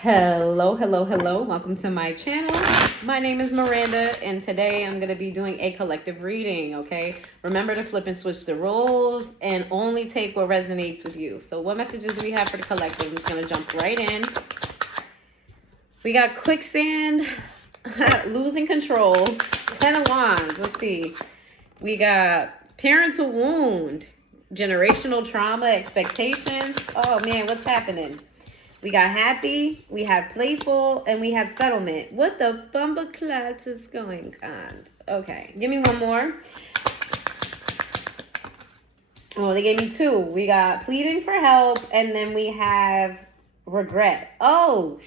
Hello, hello, hello. Welcome to my channel. My name is Miranda, and today I'm going to be doing a collective reading, okay? Remember to flip and switch the roles and only take what resonates with you. So what messages do we have for the collective? I'm just going to jump right in. We got quicksand, losing control, 10 of wands. Let's see. We got parental wound, generational trauma, expectations. Oh, man, what's happening? We got happy, we have playful, and we have settlement. What the bumbleclats is going on? Okay, give me one more. Oh, they gave me two. We got pleading for help, and then we have regret. Oh,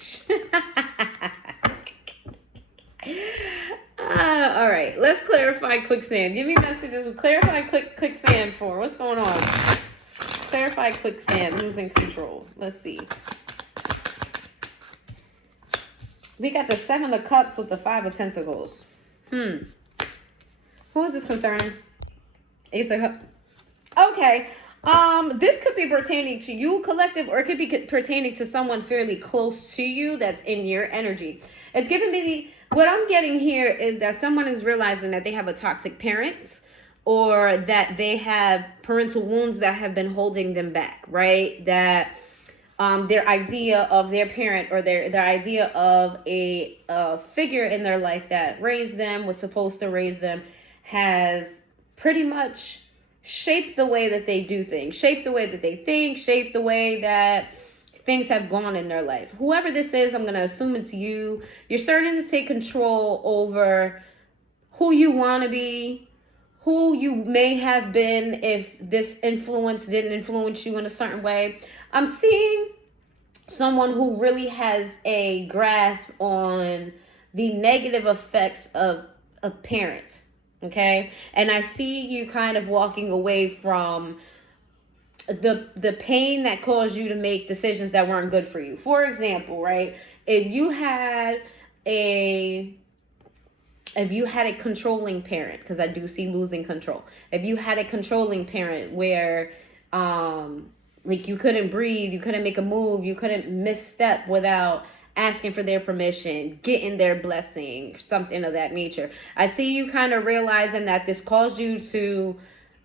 all right, let's clarify quicksand. Give me messages with clarify quicksand for. What's going on? Clarify quicksand, losing control. Let's see. We got the 7 of Cups with the 5 of Pentacles. Who is this concerning? Ace of Cups. Okay. This could be pertaining to you, collective, or it could be pertaining to someone fairly close to you that's in your energy. It's giving me what I'm getting here is that someone is realizing that they have a toxic parent or that they have parental wounds that have been holding them back, right? That their idea of their parent or their idea of a figure in their life that raised them, was supposed to raise them, has pretty much shaped the way that they do things, shaped the way that they think, shaped the way that things have gone in their life. Whoever this is, I'm going to assume it's you. You're starting to take control over who you want to be, who you may have been if this influence didn't influence you in a certain way. I'm seeing someone who really has a grasp on the negative effects of a parent, okay? And I see you kind of walking away from the pain that caused you to make decisions that weren't good for you. For example, right? If you had a controlling parent, because I do see losing control. If you had a controlling parent where like you couldn't breathe, you couldn't make a move, you couldn't misstep without asking for their permission, getting their blessing, something of that nature. I see you kind of realizing that this caused you to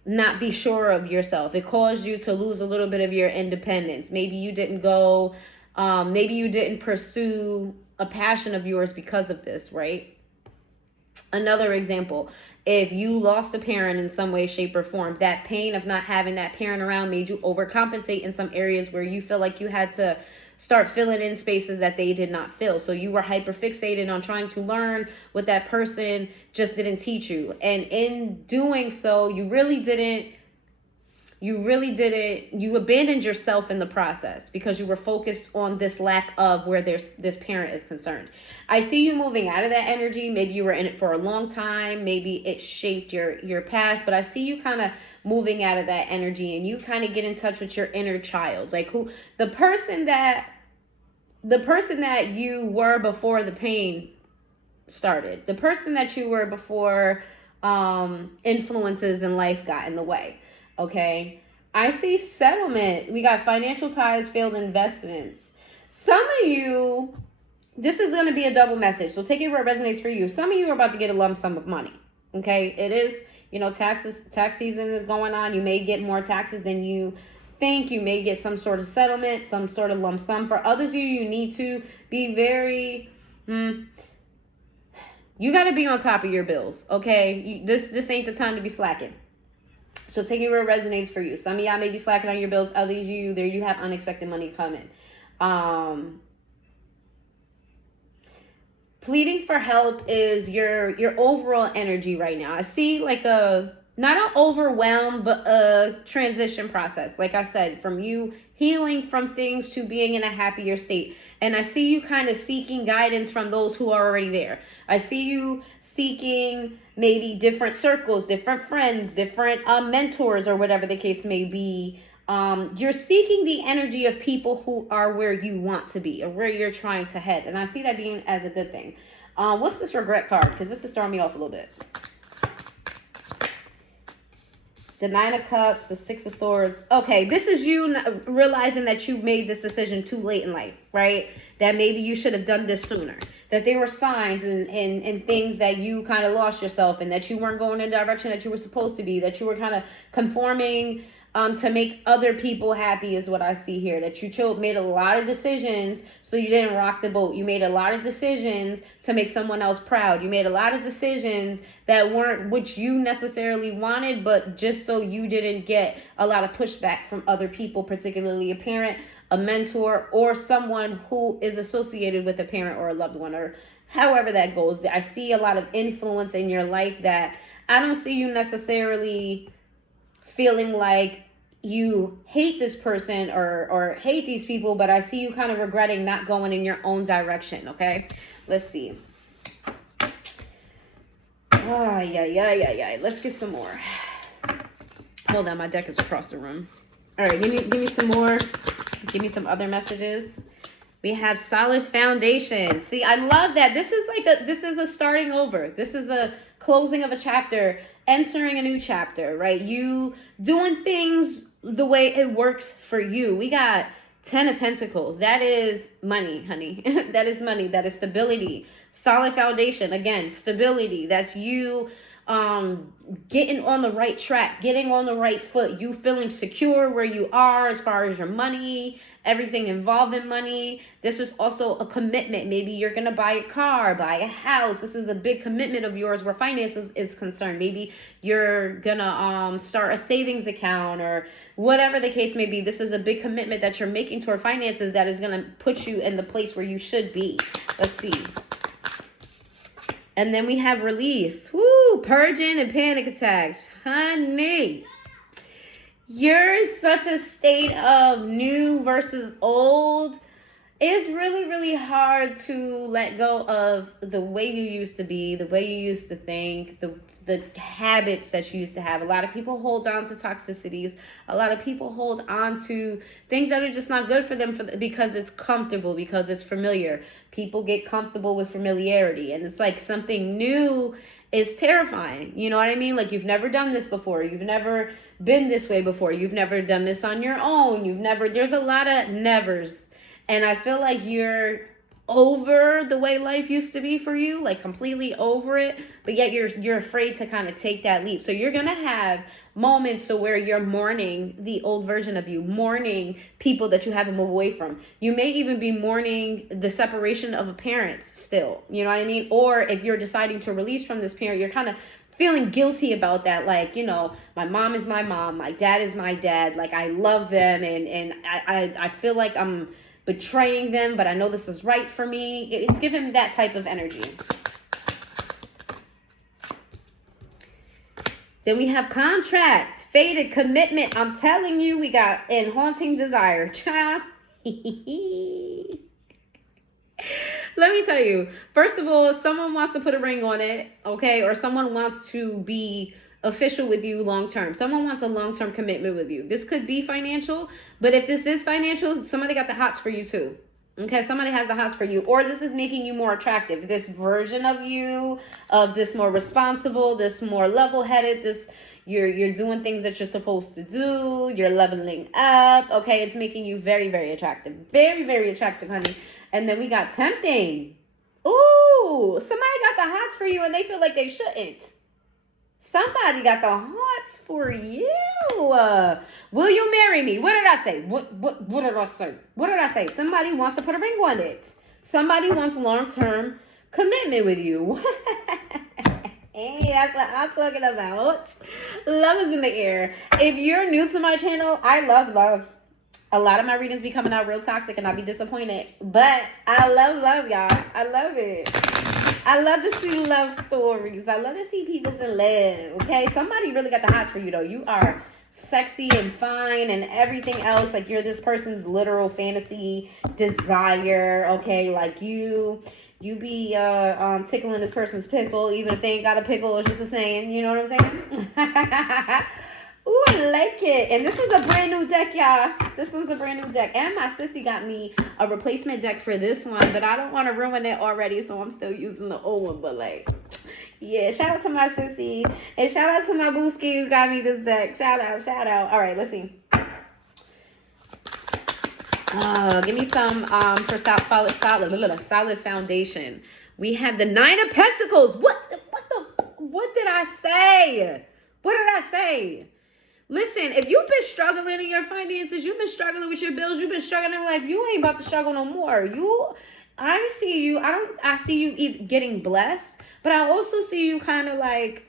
not be sure of yourself. It caused you to lose a little bit of your independence. Maybe you didn't go, maybe you didn't pursue a passion of yours because of this, right? Another example, if you lost a parent in some way, shape, or form, that pain of not having that parent around made you overcompensate in some areas where you feel like you had to start filling in spaces that they did not fill. So you were hyperfixated on trying to learn what that person just didn't teach you. And in doing so, you abandoned yourself in the process because you were focused on this lack of where this parent is concerned. I see you moving out of that energy. Maybe you were in it for a long time. Maybe it shaped your past, but I see you kind of moving out of that energy and you kind of get in touch with your inner child. Like the person that you were before the pain started, the person that you were before influences in life got in the way. Okay, I see settlement. We got financial ties, failed investments. Some of you, this is going to be a double message. So take it where it resonates for you. Some of you are about to get a lump sum of money. Okay, it is, tax season is going on. You may get more taxes than you think. You may get some sort of settlement, some sort of lump sum. For others of you need to be very, you got to be on top of your bills. Okay, this ain't the time to be slacking. So take it where it resonates for you. Some of y'all may be slacking on your bills. Others of you, there you have unexpected money coming. Pleading for help is your overall energy right now. I see like not an overwhelm, but a transition process. Like I said, from you healing from things to being in a happier state. And I see you kind of seeking guidance from those who are already there. I see you seeking maybe different circles, different friends, different mentors, or whatever the case may be. You're seeking the energy of people who are where you want to be or where you're trying to head. And I see that being as a good thing. What's this regret card? Because this is throwing me off a little bit. The Nine of Cups, the Six of Swords. Okay, this is you realizing that you made this decision too late in life, right? That maybe you should have done this sooner. That there were signs and things that you kind of lost yourself and that you weren't going in the direction that you were supposed to be. That you were kind of conforming to make other people happy is what I see here. That you made a lot of decisions so you didn't rock the boat. You made a lot of decisions to make someone else proud. You made a lot of decisions that weren't what you necessarily wanted, but just so you didn't get a lot of pushback from other people, particularly a parent, a mentor, or someone who is associated with a parent or a loved one, or however that goes. I see a lot of influence in your life that I don't see you necessarily feeling like you hate this person or hate these people, but I see you kind of regretting not going in your own direction, okay? Let's see. Let's get some more. Hold on, my deck is across the room. All right, give me some more. Give me some other messages. We have solid foundation. See, I love that. This is a starting over. This is a closing of a chapter, entering a new chapter, right? You doing things the way it works for you. We got 10 of Pentacles. That is money, honey. That is money. That is stability. Solid foundation. Again, stability. That's you getting on the right track, getting on the right foot, you feeling secure where you are as far as your money, everything involving money. This is also a commitment. Maybe you're gonna buy a car, buy a house. This is a big commitment of yours where finances is concerned. Maybe you're gonna start a savings account or whatever the case may be. This is a big commitment that you're making toward finances that is gonna put you in the place where you should be. Let's see. And then we have release. Woo! Purging and panic attacks. Honey, you're in such a state of new versus old. It's really, really hard to let go of the way you used to be, the way you used to think, the habits that you used to have. A lot of people hold on to toxicities. A lot of people hold on to things that are just not good for them because it's comfortable, because it's familiar. People get comfortable with familiarity, and it's like something new is terrifying. You know what I mean? Like, you've never done this before. You've never been this way before. You've never done this on your own. There's a lot of nevers. And I feel like you're over the way life used to be for you, like completely over it, but yet you're afraid to kind of take that leap. So you're gonna have moments to where you're mourning the old version of you, mourning people that you haven't moved away from. You may even be mourning the separation of a parent still, you know what I mean? Or if you're deciding to release from this parent, you're kind of feeling guilty about that. Like, you know, my mom is my mom, my dad is my dad, like I love them, and I feel like I'm betraying them, but I know this is right for me. It's giving that type of energy. Then we have contract, faded, commitment. I'm telling you, we got in haunting desire. Child. Let me tell you, first of all, someone wants to put a ring on it, okay? Or someone wants to be official with you long term. Someone wants a long term commitment with you. This could be financial, but if this is financial, somebody got the hots for you too. Okay, somebody has the hots for you, or this is making you more attractive. This version of you, of this more responsible, this more level headed, this you're doing things that you're supposed to do. You're leveling up. Okay, it's making you very, very attractive. Very, very attractive, honey. And then we got tempting. Ooh, somebody got the hots for you and they feel like they shouldn't. Somebody got the hearts for you. Will you marry me? What did I say? What did I say? What did I say? Somebody wants to put a ring on it. Somebody wants long-term commitment with you. Hey, that's what I'm talking about. Love is in the air. If you're new to my channel, I love love. A lot of my readings be coming out real toxic and I'll be disappointed. But I love y'all. I love it. I love to see love stories. I love to see people's in love, okay? Somebody really got the hots for you, though. You are sexy and fine and everything else. Like, you're this person's literal fantasy desire, okay? Like, you be tickling this person's pickle, even if they ain't got a pickle. It's just a saying. You know what I'm saying? Ooh, like it. And this is a brand new deck, y'all. This was a brand new deck. And my sissy got me a replacement deck for this one, but I don't want to ruin it already, so I'm still using the old one. But like, yeah, shout out to my sissy. And shout out to my booski who got me this deck. Shout out, shout out. All right, let's see. Give me some for solid foundation. We have the Nine of Pentacles. What did I say? What did I say? Listen, if you've been struggling in your finances, you've been struggling with your bills, you've been struggling in life, you ain't about to struggle no more. I see you getting blessed, but I also see you kind of like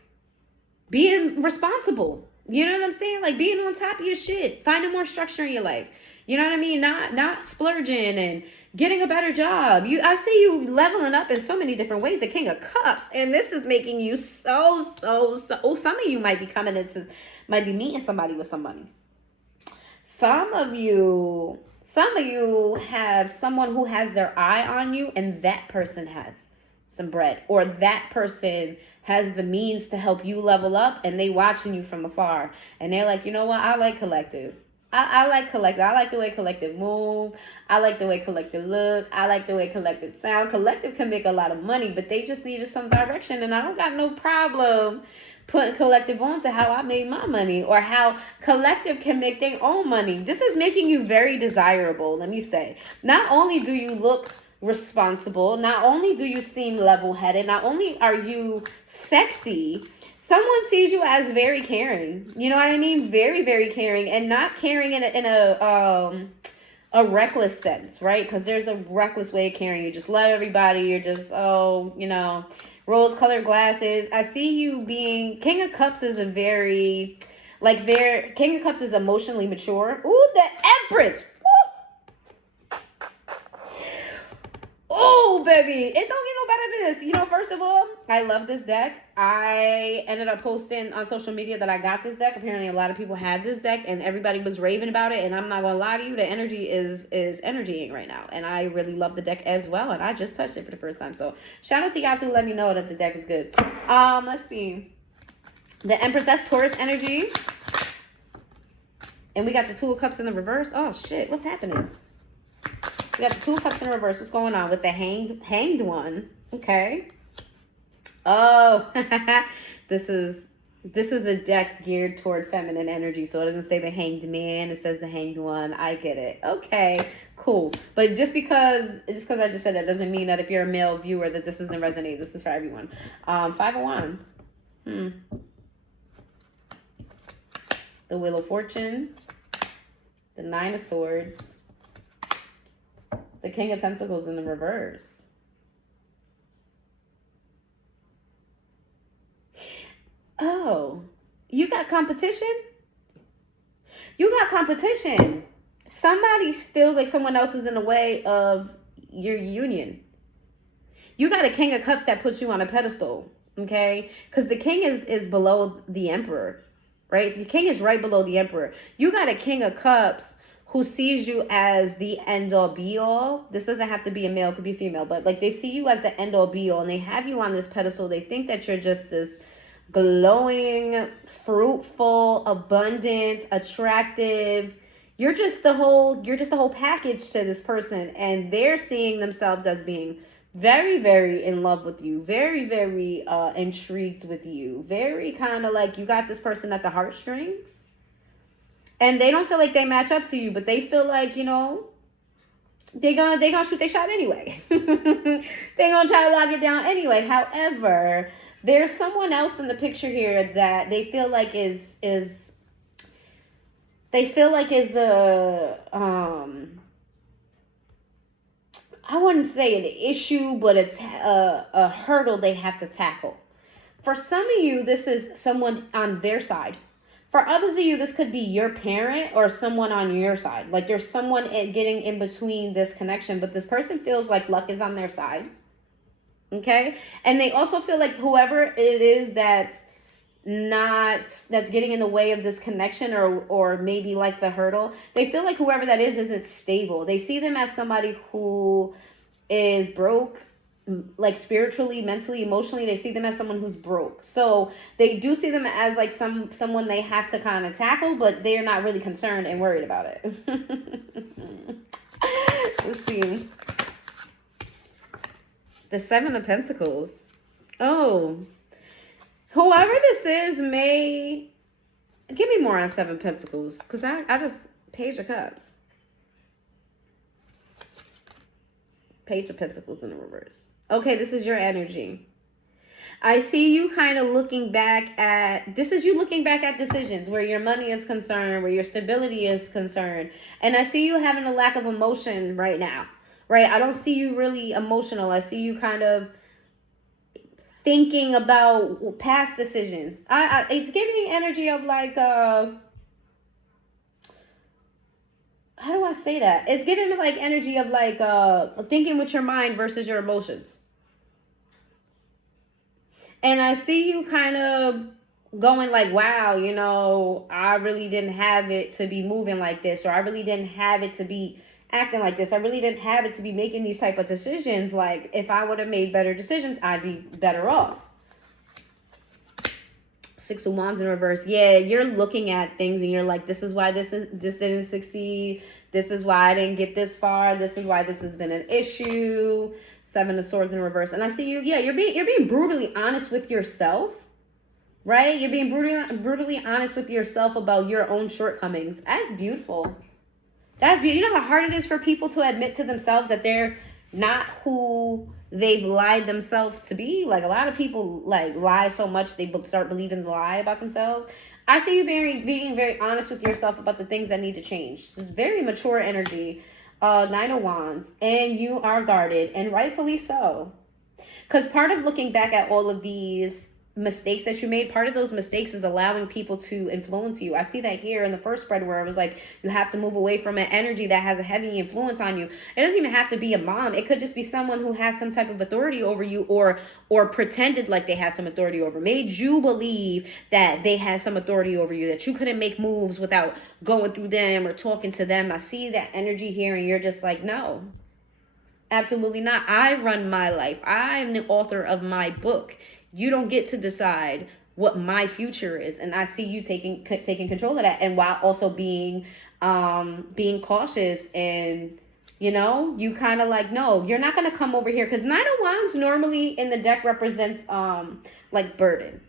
being responsible. You know what I'm saying? Like being on top of your shit, finding more structure in your life. You know what I mean? Not splurging and getting a better job. I see you leveling up in so many different ways. The King of Cups, and this is making you so. Some of you might be might be meeting somebody with some money. Some of you have someone who has their eye on you, and that person has some bread, or that person has the means to help you level up, and they watching you from afar, and they're like, you know what? I like Collective. I like Collective. I like the way Collective move. I like the way Collective look. I like the way Collective sound. Collective can make a lot of money, but they just needed some direction, and I don't got no problem putting Collective on to how I made my money, or how Collective can make their own money. This is making you very desirable, let me say. Not only do you look responsible, not only do you seem level-headed, not only are you sexy, someone sees you as very caring. You know what I mean? Very, very caring, and not caring in a reckless sense, right? Because there's a reckless way of caring. You just love everybody. You're just, rose-colored glasses. I see you being King of Cups is a very, King of Cups is emotionally mature. Ooh, the Empress. Oh, baby. It don't get no better than this. You know, first of all, I love this deck. I ended up posting on social media that I got this deck. Apparently, a lot of people had this deck, and everybody was raving about it. And I'm not going to lie to you, the energy is energying right now. And I really love the deck as well. And I just touched it for the first time. So, shout out to you guys who let me know that the deck is good. Let's see. The Empress, that's Taurus energy. And we got the Two of Cups in the reverse. Oh, shit. What's happening? We got the Two of Cups in reverse. What's going on with the hanged one? Okay. Oh, this is a deck geared toward feminine energy. So it doesn't say the Hanged Man. It says the Hanged One. I get it. Okay, cool. But just because I just said that doesn't mean that if you're a male viewer that this doesn't resonate. This is for everyone. Five of Wands. The Wheel of Fortune. The Nine of Swords. The King of Pentacles in the reverse. Oh, you got competition? You got competition. Somebody feels like someone else is in the way of your union. You got a King of Cups that puts you on a pedestal, okay? Because the King is below the Emperor, right? The King is right below the Emperor. You got a King of Cups who sees you as the end-all be-all. This doesn't have to be a male, it could be female, but like they see you as the end-all be-all, and they have you on this pedestal. They think that you're just this glowing, fruitful, abundant, attractive. You're just the whole package to this person, and they're seeing themselves as being very, very in love with you, very, very intrigued with you, very kind of like you got this person at the heartstrings. And they don't feel like they match up to you, but they feel like, you know, they gonna shoot their shot anyway. They gonna try to lock it down anyway. However, there's someone else in the picture here that they feel like is a I wouldn't say an issue, but it's a hurdle they have to tackle. For some of you, this is someone on their side. For others of you, this could be your parent or someone on your side. Like there's someone getting in between this connection, but this person feels like luck is on their side. Okay? And they also feel like whoever it is that's getting in the way of this connection or maybe like the hurdle, they feel like whoever that is isn't stable. They see them as somebody who is broke, like spiritually, mentally, emotionally, they see them as someone who's broke. So they do see them as like someone they have to kind of tackle, but they're not really concerned and worried about it. Let's see. The Seven of Pentacles. Oh, whoever this is may give me more on Seven Pentacles, because I just Page of Cups. Page of Pentacles in the reverse. Okay, this is your energy. I see you kind of looking back at, this is you looking back at decisions where your money is concerned, where your stability is concerned. And I see you having a lack of emotion right now, right? I don't see you really emotional. I see you kind of thinking about past decisions. It's giving energy of like, how do I say that? It's giving me like energy of like thinking with your mind versus your emotions. And I see you kind of going like, wow, you know, I really didn't have it to be moving like this, or I really didn't have it to be acting like this. I really didn't have it to be making these type of decisions. Like, if I would have made better decisions, I'd be better off. Six of Wands in reverse. Yeah, you're looking at things and you're like, this is why this didn't succeed. This is why I didn't get this far. This is why this has been an issue. Seven of Swords in reverse. And I see you, yeah, you're being brutally honest with yourself, right? You're being brutally honest with yourself about your own shortcomings. That's beautiful. That's beautiful. You know how hard it is for people to admit to themselves that they're not who they've lied themselves to be? Like, a lot of people like lie so much they start believing the lie about themselves. I see you being very honest with yourself about the things that need to change. It's very mature energy. Nine of Wands, and you are guarded, and rightfully so. Because part of looking back at all of these mistakes that you made, part of those mistakes is allowing people to influence you. I see that here in the first spread where it was like, you have to move away from an energy that has a heavy influence on you. It doesn't even have to be a mom. It could just be someone who has some type of authority over you, or pretended like they had some authority over, made you believe that they had some authority over you, that you couldn't make moves without going through them or talking to them. I see that energy here, and you're just like, no, absolutely not. I run my life. I'm the author of my book. You don't get to decide what my future is. And I see you taking control of that, and while also being cautious, and you know, you kind of like, no, you're not going to come over here, because Nine of Wands normally in the deck represents like burden.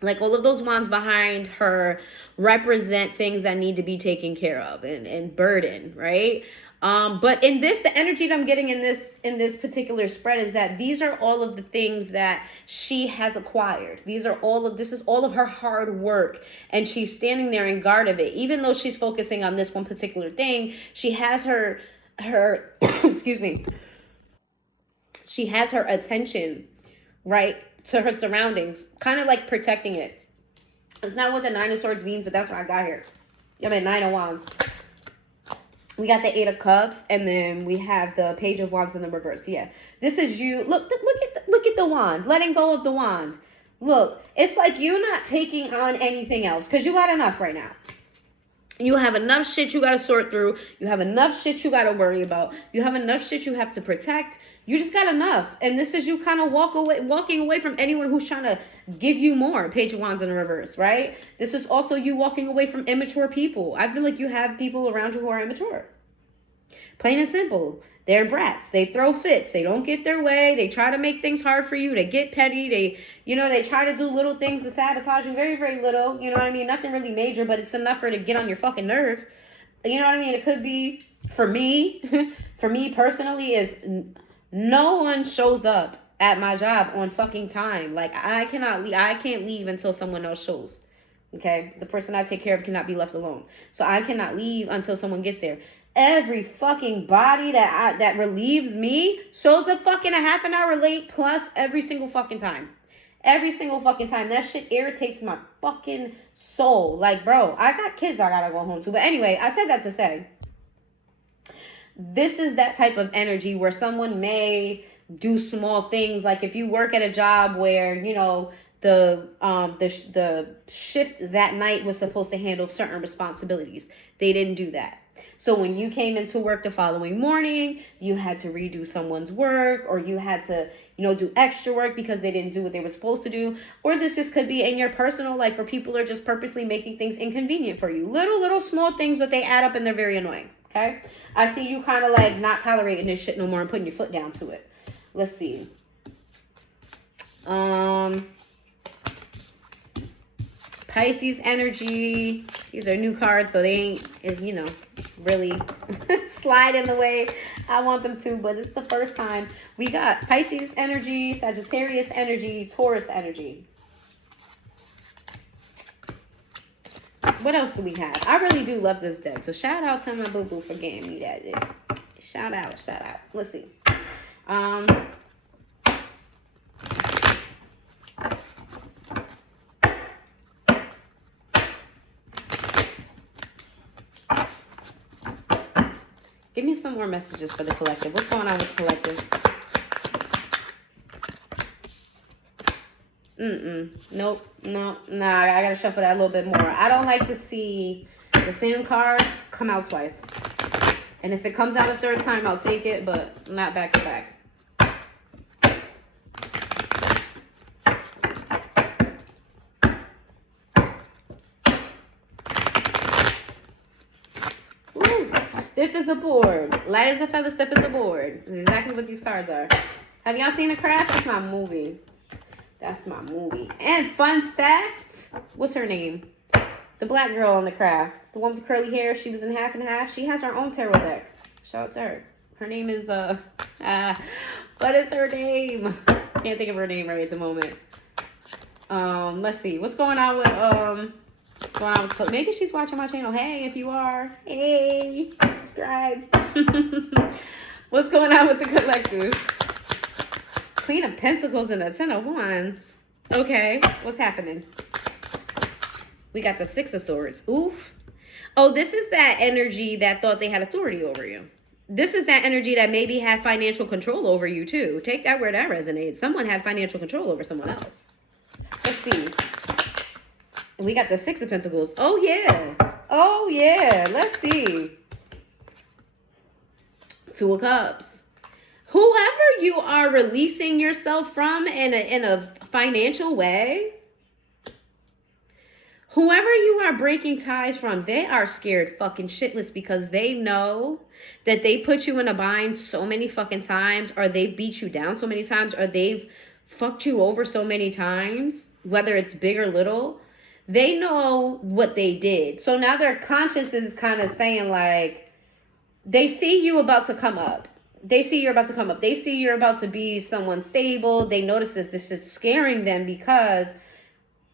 Like, all of those wands behind her represent things that need to be taken care of, and burden, right? But in this, the energy that I'm getting in this particular spread is that these are all of the things that she has acquired. This is all of her hard work, and she's standing there in guard of it. Even though she's focusing on this one particular thing, she has her excuse me. She has her attention, right, to her surroundings, kind of like protecting it. It's not what the Nine of Swords means, but that's what I got here. I mean, Nine of Wands. We got the Eight of Cups, and then we have the Page of Wands in the reverse. Yeah, this is you. Look at the wand. Letting go of the wand. Look, it's like you not taking on anything else, because you got enough right now. You have enough shit you got to sort through. You have enough shit you got to worry about. You have enough shit you have to protect. You just got enough. And this is you kind of walking away from anyone who's trying to give you more. Page of Wands in the reverse, right? This is also you walking away from immature people. I feel like you have people around you who are immature. Plain and simple. They're brats. They throw fits. They don't get their way. They try to make things hard for you. They get petty. They try to do little things to sabotage you. Very, very little. You know what I mean? Nothing really major, but it's enough for it to get on your fucking nerve. You know what I mean? It could be, for me, for me personally, is no one shows up at my job on fucking time. Like, I can't leave until someone else shows. Okay? The person I take care of cannot be left alone. So I cannot leave until someone gets there. Every fucking body that relieves me shows up fucking a half an hour late, plus every single fucking time. Every single fucking time. That shit irritates my fucking soul. Like, bro, I got kids I gotta go home to. But anyway, I said that to say, this is that type of energy where someone may do small things. Like, if you work at a job where, you know, the shift that night was supposed to handle certain responsibilities. They didn't do that. So when you came into work the following morning, you had to redo someone's work, or you had to, do extra work because they didn't do what they were supposed to do. Or this just could be in your personal life where people are just purposely making things inconvenient for you. Little small things, but they add up and they're very annoying. Okay? I see you kind of like not tolerating this shit no more and putting your foot down to it. Let's see. Pisces energy. These are new cards, so they ain't, really sliding the way I want them to, but it's the first time. We got Pisces energy, Sagittarius energy, Taurus energy. What else do we have? I really do love this deck, so shout out to my boo-boo for getting me that. Shout out. Let's see. Give me some more messages for the collective. What's going on with the collective? Nope. No. Nah, I gotta shuffle that a little bit more. I don't like to see the same cards come out twice. And if it comes out a third time, I'll take it, but not back to back. Stiff as a board. Light as a feather, stiff as a board. That's exactly what these cards are. Have y'all seen The Craft? That's my movie. And fun fact, what's her name? The black girl on The Craft. It's the one with the curly hair. She was in Half and Half. She has her own tarot deck. Shout out to her. Her name is, what is her name? Can't think of her name right at the moment. Let's see. What's going on with, maybe she's watching my channel. Hey, if you are, hey, subscribe. What's going on with the collective? Queen of Pentacles and the Ten of Wands. Okay, what's happening? We got the Six of Swords. Oof. Oh, this is that energy that thought they had authority over you. This is that energy that maybe had financial control over you too. Take that where that resonates. Someone had financial control over someone else. Let's see. We got the Six of Pentacles. Oh, yeah. Let's see. Two of Cups. Whoever you are releasing yourself from in a financial way, whoever you are breaking ties from, they are scared fucking shitless because they know that they put you in a bind so many fucking times, or they beat you down so many times, or they've fucked you over so many times, whether it's big or little. They know what they did. So now their conscience is kind of saying, like, they see you about to come up. They see you're about to come up. They see you're about to be someone stable. They notice this. This is scaring them because,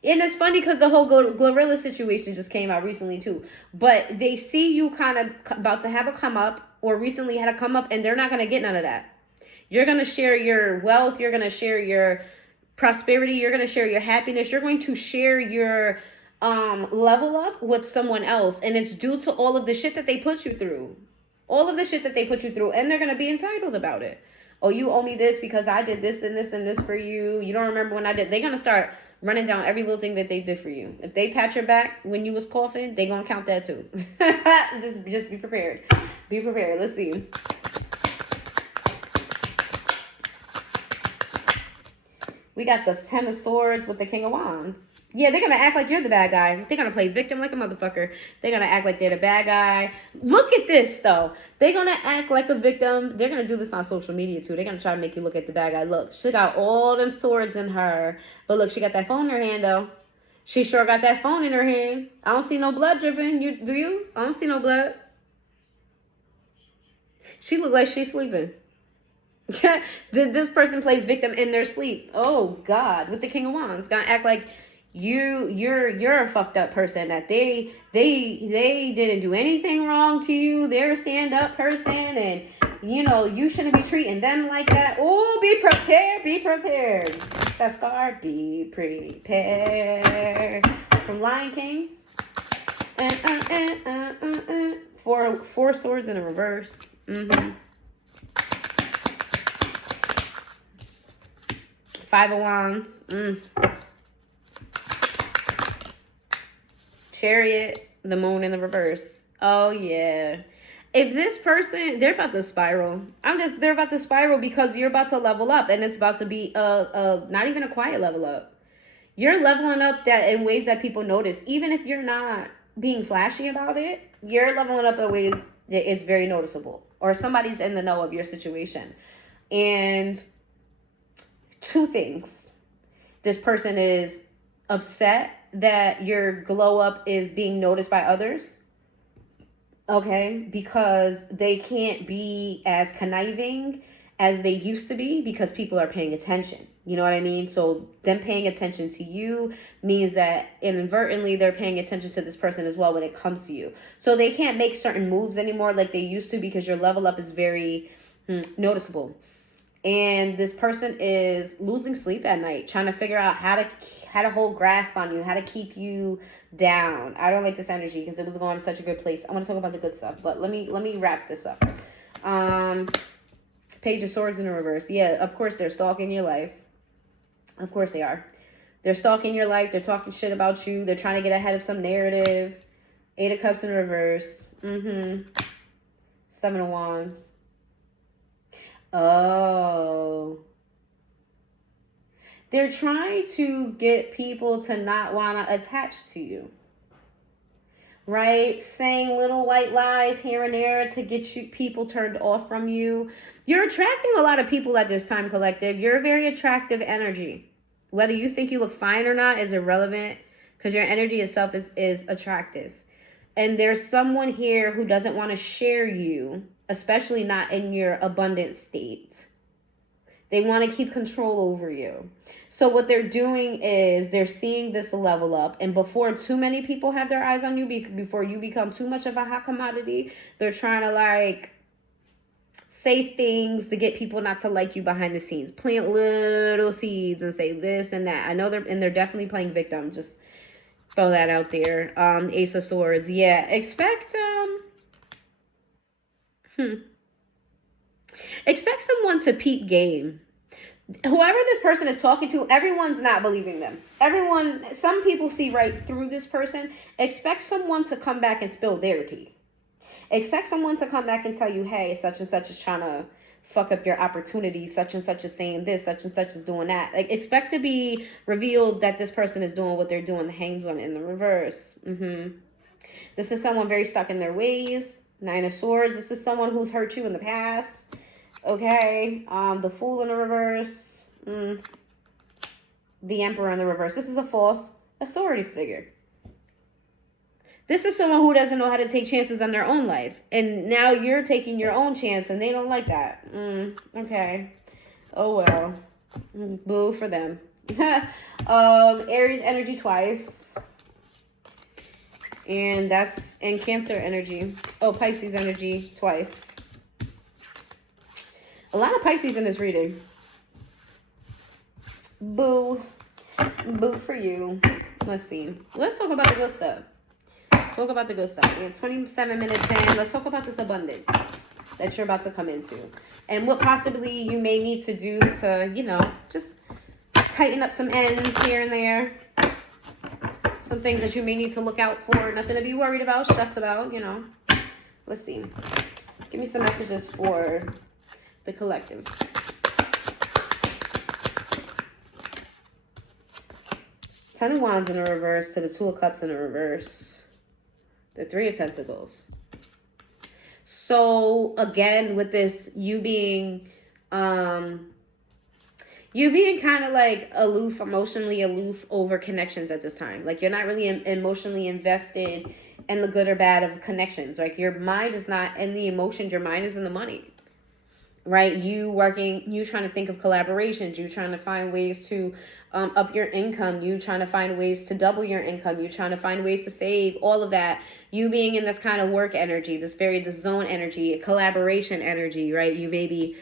and it's funny because the whole Glorilla situation just came out recently too. But they see you kind of about to have a come up, or recently had a come up, and they're not going to get none of that. You're going to share your wealth. You're going to share your prosperity. You're going to share your happiness. You're going to share your level up with someone else. And it's due to all of the shit that they put you through. All of the shit that they put you through. And they're going to be entitled about it. Oh, you owe me this because I did this and this and this for you. You don't remember when I did. They're going to start running down every little thing that they did for you. If they pat your back when you was coughing, they're going to count that too. Just be prepared. Be prepared. Let's see. We got the Ten of Swords with the King of Wands. Yeah, they're going to act like you're the bad guy. They're going to play victim like a motherfucker. They're going to act like they're the bad guy. Look at this, though. They're going to act like a victim. They're going to do this on social media, too. They're going to try to make you look at the bad guy. Look, she got all them swords in her. But look, she got that phone in her hand, though. She sure got that phone in her hand. I don't see no blood dripping. Do you? I don't see no blood. She look like she's sleeping. This person plays victim in their sleep. Oh God, with the King of Wands, gonna act like you're a fucked up person, that they didn't do anything wrong to you. They're a stand up person, and you shouldn't be treating them like that. Oh, be prepared. That's card. Be prepared. From Lion King. Four swords in a reverse. Five of Wands. Chariot, the Moon in the reverse. Oh, yeah. if this person, they're about to spiral. They're about to spiral because you're about to level up, and it's about to be not even a quiet level up. You're leveling up that in ways that people notice, even if you're not being flashy about it. You're leveling up in ways that it's very noticeable, or somebody's in the know of your situation. And two things: this person is upset that your glow up is being noticed by others. Okay, because they can't be as conniving as they used to be because people are paying attention. You know what I mean? So them paying attention to you means that inadvertently they're paying attention to this person as well when it comes to you. So they can't make certain moves anymore like they used to because your level up is very noticeable. And this person is losing sleep at night, trying to figure out how to hold grasp on you, how to keep you down. I don't like this energy because it was going to such a good place. I want to talk about the good stuff, but let me wrap this up. Page of Swords in the reverse. Yeah, of course they're stalking your life. Of course they are. They're stalking your life. They're talking shit about you. They're trying to get ahead of some narrative. Eight of Cups in reverse. Seven of Wands. Oh. They're trying to get people to not want to attach to you. Right? Saying little white lies here and there to get you people turned off from you. You're attracting a lot of people at this time, collective. You're a very attractive energy. Whether you think you look fine or not is irrelevant because your energy itself is attractive. And there's someone here who doesn't want to share you, especially not in your abundant state. They want to keep control over you. So what they're doing is they're seeing this level up. And before too many people have their eyes on you, before you become too much of a hot commodity, they're trying to like say things to get people not to like you behind the scenes. Plant little seeds and say this and that. I know they're definitely playing victim. Just throw that out there. Ace of Swords. Yeah. Expect someone to peep game. Whoever this person is talking to, everyone's not believing them. Some people see right through this person. Expect someone to come back and spill their tea. Expect someone to come back and tell you, hey, such and such is trying to fuck up your opportunity. Such and such is saying this. Such and such is doing that. Like, expect to be revealed that this person is doing what they're doing. The Hanged One in the reverse. This is someone very stuck in their ways. Nine of Swords. This is someone who's hurt you in the past. Okay, the Fool in the reverse, the Emperor in the reverse. This is a false authority figure. This is someone who doesn't know how to take chances on their own life. And now you're taking your own chance and they don't like that. Okay. Oh, well. Boo for them. Aries energy twice. And that's in Cancer energy. Oh, Pisces energy twice. A lot of Pisces in this reading. Boo. Boo for you. Let's see. Let's talk about the good stuff. Talk about the good stuff. We have 27 minutes in. Let's talk about this abundance that you're about to come into. And what possibly you may need to do to, just tighten up some ends here and there. Some things that you may need to look out for. Nothing to be worried about, stressed about, Let's see. Give me some messages for the collective. Ten of Wands in the reverse to the Two of Cups in the reverse. The Three of Pentacles. So again, with this, you being kind of like aloof, emotionally aloof over connections at this time. Like you're not really emotionally invested in the good or bad of connections. Like your mind is not in the emotions, your mind is in the money. Right? You trying to think of collaborations, you trying to find ways to up your income, you trying to find ways to double your income, you trying to find ways to save, all of that. You being in this kind of work energy, the zone energy, collaboration energy, right? You may be,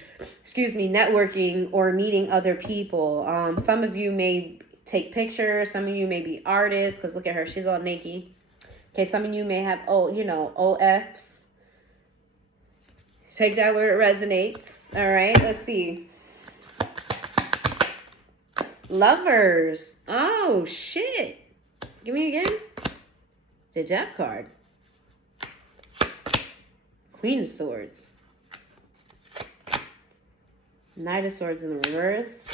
networking or meeting other people. Some of you may take pictures, some of you may be artists, because look at her, she's all naked. Okay, some of you may have, OFs. Take that where it resonates. All right, let's see. Lovers. Oh, shit. Give me again. The Death card. Queen of Swords. Knight of Swords in the reverse.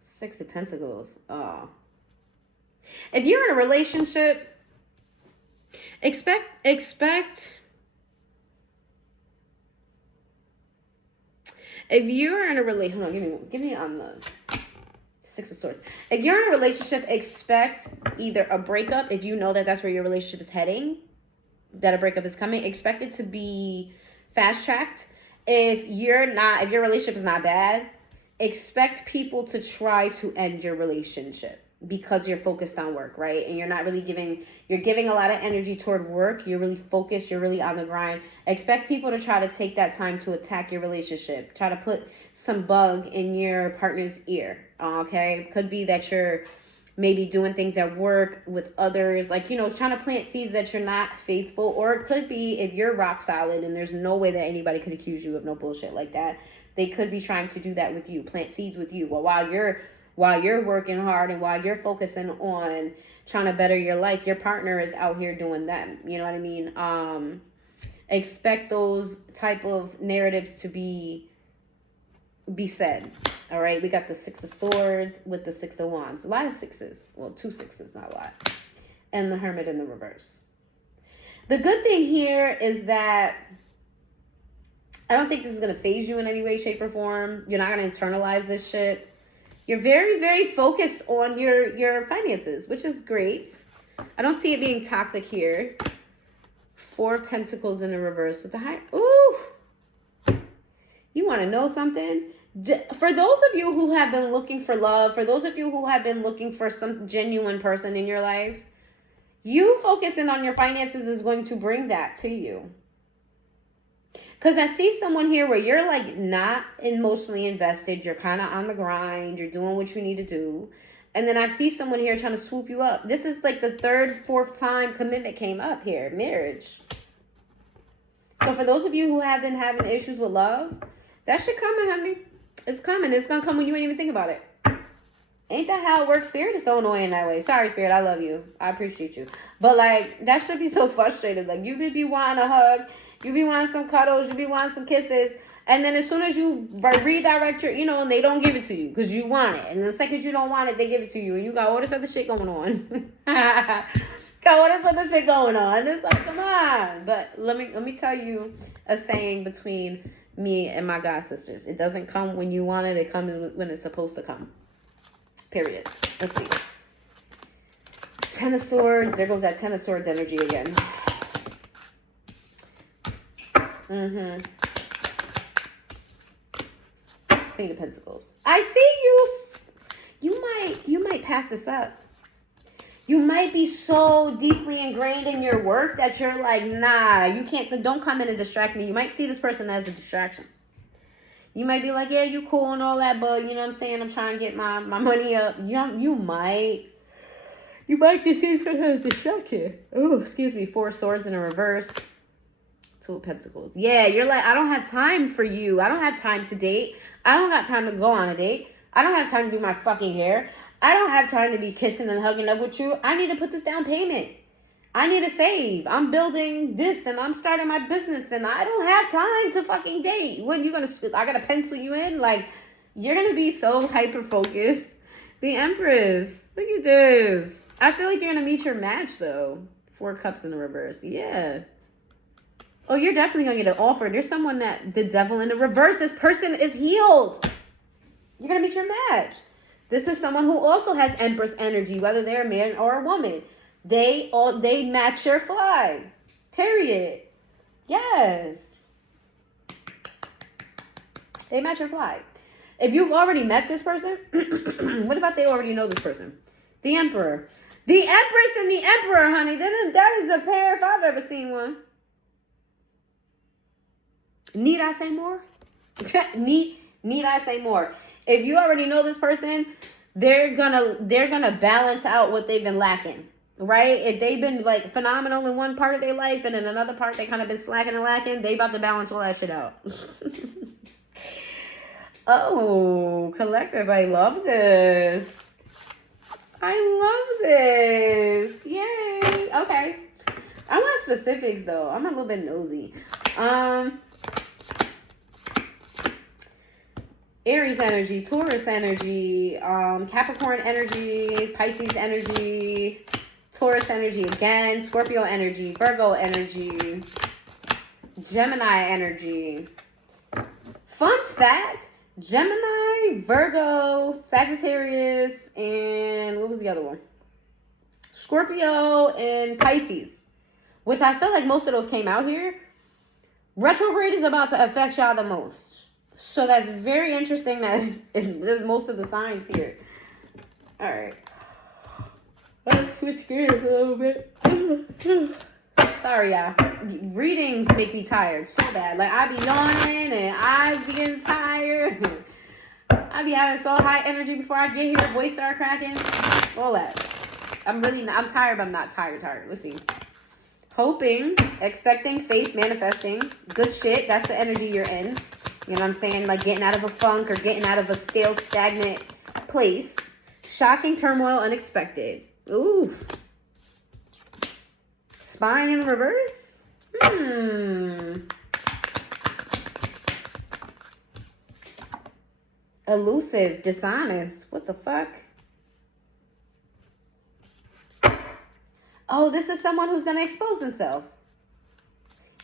Six of Pentacles. Oh. If you're in a relationship, expect. If you're in a relationship, hold on, give me on the Six of Swords. If you're in a relationship, expect either a breakup, if you know that that's where your relationship is heading, that a breakup is coming. Expect it to be fast-tracked. If your relationship is not bad, expect people to try to end your relationship because you're focused on work, right? And you're not really you're giving a lot of energy toward work. You're really focused. You're really on the grind. Expect people to try to take that time to attack your relationship. Try to put some bug in your partner's ear, okay? Could be that you're maybe doing things at work with others, like, trying to plant seeds that you're not faithful. Or it could be if you're rock solid and there's no way that anybody could accuse you of no bullshit like that. They could be trying to do that with you, plant seeds with you. Well, while you're working hard and while you're focusing on trying to better your life, your partner is out here doing them. You know what I mean? Expect those type of narratives to be said. All right, we got the Six of Swords with the Six of Wands. A lot of sixes. Well, 2 6s, not a lot. And the Hermit in the reverse. The good thing here is that I don't think this is going to phase you in any way, shape, or form. You're not going to internalize this shit. You're very, very focused on your finances, which is great. I don't see it being toxic here. 4 Pentacles in the reverse with the high. Ooh. You want to know something? For those of you who have been looking for love, for those of you who have been looking for some genuine person in your life, you focusing on your finances is going to bring that to you. Because I see someone here where you're like not emotionally invested. You're kind of on the grind. You're doing what you need to do. And then I see someone here trying to swoop you up. This is like the 3rd, 4th time commitment came up here. Marriage. So for those of you who have been having issues with love, that shit coming, honey. It's coming. It's going to come when you ain't even think about it. Ain't that how it works? Spirit is so annoying that way. Sorry, Spirit. I love you. I appreciate you. But, like, that should be so frustrating. Like, you could be wanting a hug. You be wanting some cuddles. You be wanting some kisses. And then as soon as you redirect your, and they don't give it to you because you want it. And the second you don't want it, they give it to you. And you got all this other shit going on. Got all this other shit going on. It's like, come on. But let me tell you a saying between me and my god sisters. It doesn't come when you want it. It comes when it's supposed to come. Period. Let's see. 10 of Swords. There goes that 10 of Swords energy again. Queen of Pentacles. I see you might pass this up. You might be so deeply ingrained in your work that you're like, nah, don't come in and distract me. You might see this person as a distraction. You might be like, yeah, you cool and all that, but you know what I'm saying? I'm trying to get my money up. You might just see this person as a distraction. Oh, excuse me. 4 Swords in a reverse. 2 of Pentacles. Yeah, you're like, I don't have time for you. I don't have time to date. I don't got time to go on a date. I don't have time to do my fucking hair. I don't have time to be kissing and hugging up with you. I need to put this down payment. I need to save. I'm building this and I'm starting my business and I don't have time to fucking date. When I gotta pencil you in? Like, you're gonna be so hyper focused. The Empress. Look at this. I feel like you're gonna meet your match though. 4 Cups in the reverse. Yeah. Oh, you're definitely gonna get an offer. There's someone that the Devil in the reverse. This person is healed. You're gonna meet your match. This is someone who also has Empress energy, whether they're a man or a woman. They match your flag. Period. Yes. They match your flag. If you've already met this person, what about they already know this person? The Emperor. The Empress and the Emperor, honey. That is a pair if I've ever seen one. Need I say more? Need I say more? If you already know this person, they're gonna balance out what they've been lacking, right? If they've been like phenomenal in one part of their life and in another part they kind of been slacking and lacking, they about to balance all that shit out. Oh, collective, I love this. I love this. Yay. Okay. I want specifics though. I'm a little bit nosy. Aries energy, Taurus energy, Capricorn energy, Pisces energy, Taurus energy again, Scorpio energy, Virgo energy, Gemini energy. Fun fact, Gemini, Virgo, Sagittarius, and what was the other one? Scorpio and Pisces, which I feel like most of those came out here. Retrograde is about to affect y'all the most. So that's very interesting that there's most of the signs here. All right. Let's switch gears a little bit. Sorry, y'all. Readings make me tired so bad. Like, I be yawning and eyes be getting tired. I be having so high energy before I get here. Voice start cracking. All that. I'm tired, but I'm not tired. Let's see. Hoping, expecting, faith, manifesting. Good shit. That's the energy you're in. You know what I'm saying? Like getting out of a funk or getting out of a stale, stagnant place. Shocking, turmoil, unexpected. Ooh. Spine in reverse? Elusive, dishonest. What the fuck? Oh, this is someone who's going to expose themselves.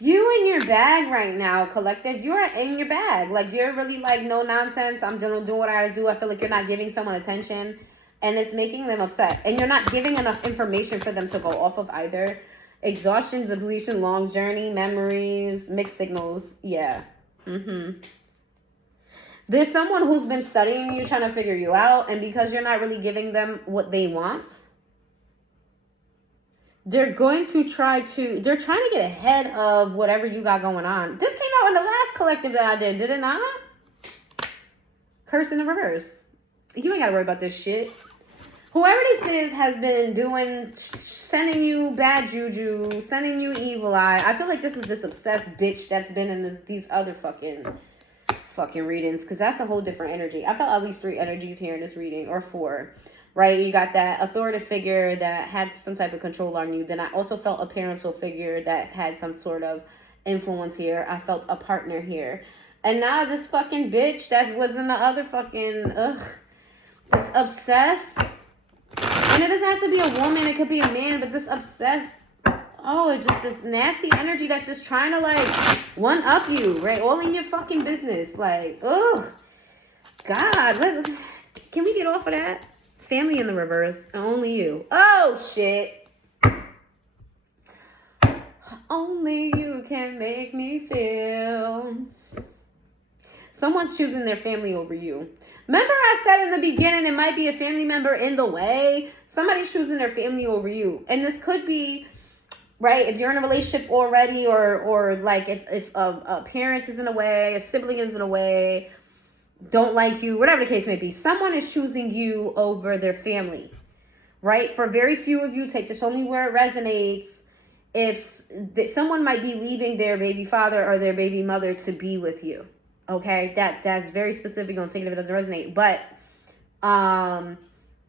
You in your bag right now, collective. You're in your bag. Like, you're really like, no nonsense. I'm doing what I gotta do. I feel like you're not giving someone attention. And it's making them upset. And you're not giving enough information for them to go off of either. Exhaustion, depletion, long journey, memories, mixed signals. Yeah. There's someone who's been studying you, trying to figure you out. And because you're not really giving them what they want, they're trying to get ahead of whatever you got going on. This came out in the last collective that I did it not? Curse in the reverse. You ain't got to worry about this shit. Whoever this is has been sending you bad juju, sending you evil eye. I feel like this is this obsessed bitch that's been in these other fucking readings, because that's a whole different energy. I felt at least 3 energies here in this reading, or 4. Right, you got that authoritative figure that had some type of control on you. Then I also felt a parental figure that had some sort of influence here. I felt a partner here. And now this fucking bitch that was in the other fucking, this obsessed. And it doesn't have to be a woman, it could be a man, but this obsessed, it's just this nasty energy that's just trying to, like, one-up you, right? All in your fucking business. Like, God, can we get off of that? Family in the reverse. Only you. Oh, shit. Only you can make me feel. Someone's choosing their family over you. Remember I said in the beginning it might be a family member in the way? Somebody's choosing their family over you. And this could be, right, if you're in a relationship already, or like if a parent is in a way, a sibling is in a way, don't like you, whatever the case may be. Someone is choosing you over their family, right? For very few of you, take this only where it resonates. If someone might be leaving their baby father or their baby mother to be with you, okay? That's very specific. Don't take it if it doesn't resonate. But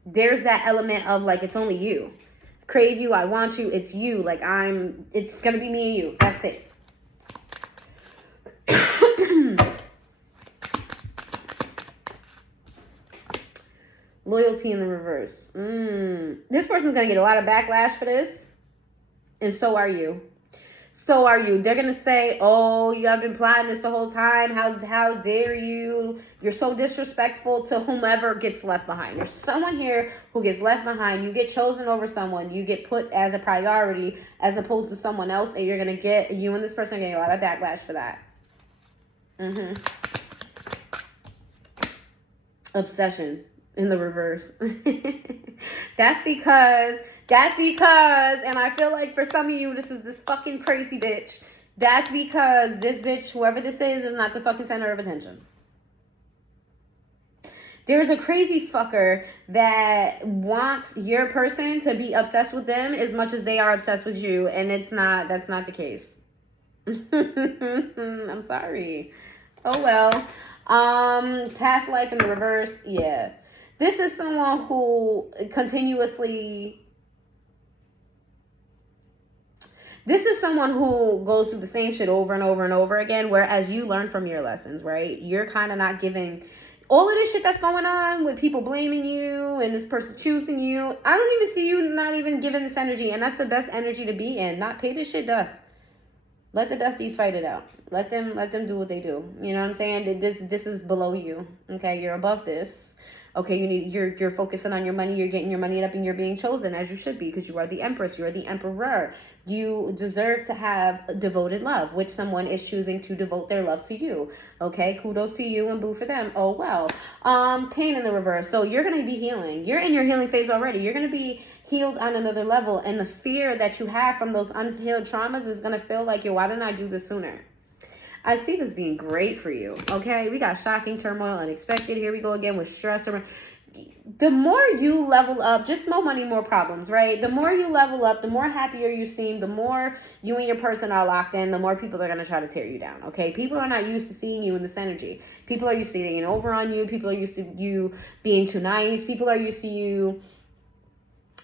there's that element of, like, it's only you. Crave you, I want you, it's you. Like, it's going to be me and you. That's it. Loyalty in the reverse. This person's going to get a lot of backlash for this. And so are you. So are you. They're going to say, oh, you have been plotting this the whole time. How dare you? You're so disrespectful to whomever gets left behind. There's someone here who gets left behind. You get chosen over someone. You get put as a priority as opposed to someone else. And you and this person are getting a lot of backlash for that. Obsession in the reverse. That's because, and I feel like for some of you, this is this fucking crazy bitch. That's because this bitch, whoever this is not the fucking center of attention. There's a crazy fucker that wants your person to be obsessed with them as much as they are obsessed with you, and that's not the case. I'm sorry. Oh well. Past life in the reverse, yeah. This is someone who continuously, This is someone who goes through the same shit over and over and over again, whereas you learn from your lessons, right? You're kind of not giving all of this shit that's going on with people blaming you and this person choosing you. I don't even see you not even giving this energy, and that's the best energy to be in. Not pay this shit dust. Let the dusties fight it out. Let them do what they do. You know what I'm saying? This is below you. Okay, you're above this. Okay, you're focusing on your money. You're getting your money up, and you're being chosen as you should be, because you are the empress. You are the emperor. You deserve to have devoted love, which someone is choosing to devote their love to you. Okay, kudos to you and boo for them. Oh well. Pain in the reverse. So you're gonna be healing. You're in your healing phase already. You're gonna be healed on another level, and the fear that you have from those unhealed traumas is gonna feel like, yo, why didn't I do this sooner? I see this being great for you, okay? We got shocking, turmoil, unexpected. Here we go again with stress. The more you level up, just more money, more problems, right? The more you level up, the more happier you seem, the more you and your person are locked in, the more people are going to try to tear you down, okay? People are not used to seeing you in this energy. People are used to getting over on you. People are used to you being too nice. People are used to you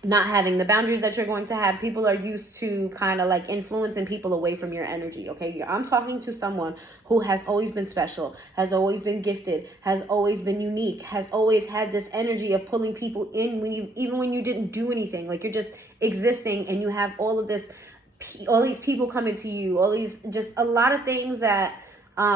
not having the boundaries that you're going to have. People are used to kind of like influencing people away from your energy, okay? I'm talking to someone who has always been special, has always been gifted, has always been unique, has always had this energy of pulling people in even when you didn't do anything. Like, you're just existing, and you have all these people coming to you, all these, just a lot of things that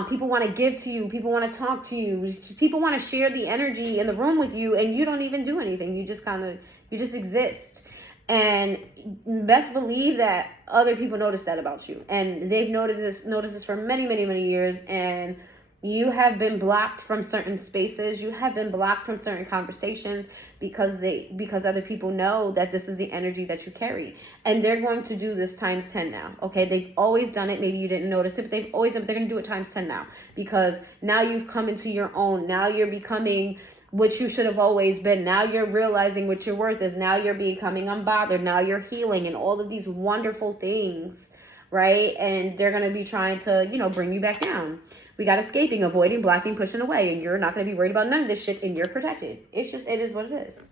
people want to give to you. People want to talk to you. People want to share the energy in the room with you, and you don't even do anything. You just exist. And best believe that other people notice that about you. And they've noticed this for many, many, many years. And you have been blocked from certain spaces. You have been blocked from certain conversations because other people know that this is the energy that you carry. And they're going to do this times 10 now. Okay, they've always done it. Maybe you didn't notice it, but they're going to do it times 10 now. Because now you've come into your own. Now you're becoming what you should have always been. Now you're realizing what your worth is. Now you're becoming unbothered. Now you're healing and all of these wonderful things, right? And they're going to be trying to, bring you back down. We got escaping, avoiding, blocking, pushing away. And you're not going to be worried about none of this shit, and you're protected. It is what it is.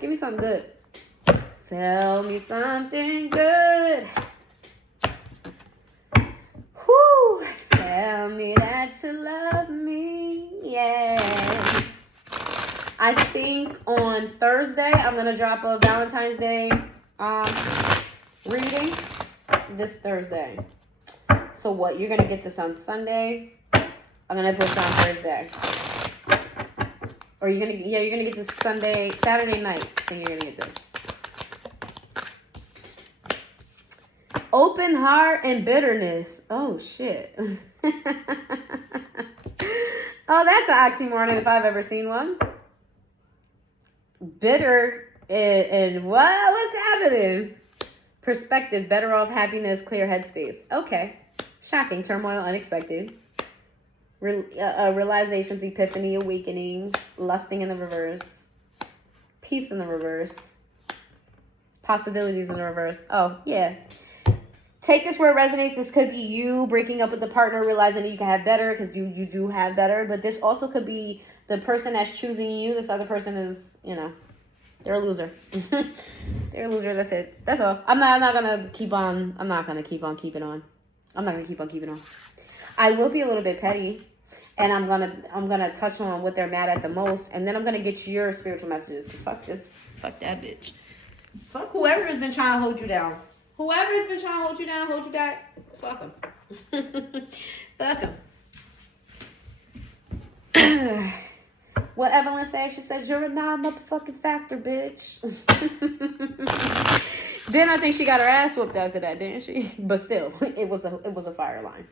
Give me something good. Tell me something good. Whew. Tell me that you love me. Yeah. I think on Thursday, I'm going to drop a Valentine's Day reading this Thursday. So what? You're going to get this on Sunday. I'm going to put this on Thursday. Or you're going to get this Saturday night. I think you're going to get this. Open heart and bitterness. Oh, shit. Oh, that's an oxymoron if I've ever seen one. Bitter and what? What's happening? Perspective, better off, happiness, clear headspace. Okay. Shocking, turmoil, unexpected. Realizations, epiphany, awakenings, lusting in the reverse. Peace in the reverse. Possibilities in the reverse. Oh, yeah. Take this where it resonates. This could be you breaking up with the partner, realizing that you can have better, because you do have better. But this also could be the person that's choosing you. This other person is, they're a loser. They're a loser. That's it. That's all. I'm not gonna keep on keeping on. I will be a little bit petty, and I'm gonna touch on what they're mad at the most, and then I'm gonna get your spiritual messages. Cause fuck that bitch. Fuck whoever has been trying to hold you down. Whoever has been trying to hold you down, hold you back, fuck them. Fuck them. What Evelyn said, she said, you're a non-motherfucking factor, bitch. Then I think she got her ass whooped after that, didn't she? But still, it was a fire line.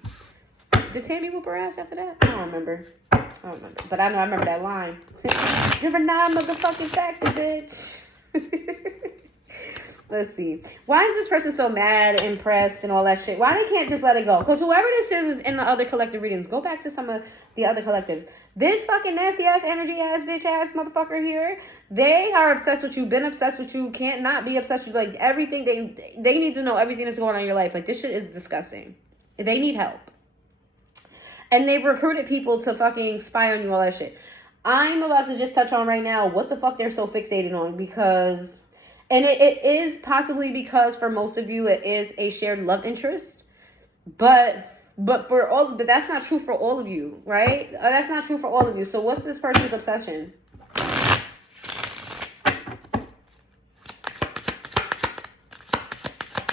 Did Tammy whoop her ass after that? I don't remember. But I know I remember that line. You're a non-motherfucking factor, bitch. Let's see. Why is this person so mad, impressed, and all that shit? Why they can't just let it go? Because whoever this is in the other collective readings. Go back to some of the other collectives. This fucking nasty ass, energy ass, bitch ass motherfucker here, they are obsessed with you, been obsessed with you, can't not be obsessed with you. Like, everything, they need to know everything that's going on in your life. Like, this shit is disgusting. They need help. And they've recruited people to fucking spy on you, all that shit. I'm about to just touch on right now what the fuck they're so fixated on, because And it is possibly because for most of you it is a shared love interest, but that's not true for all of you, right? That's not true for all of you. So what's this person's obsession?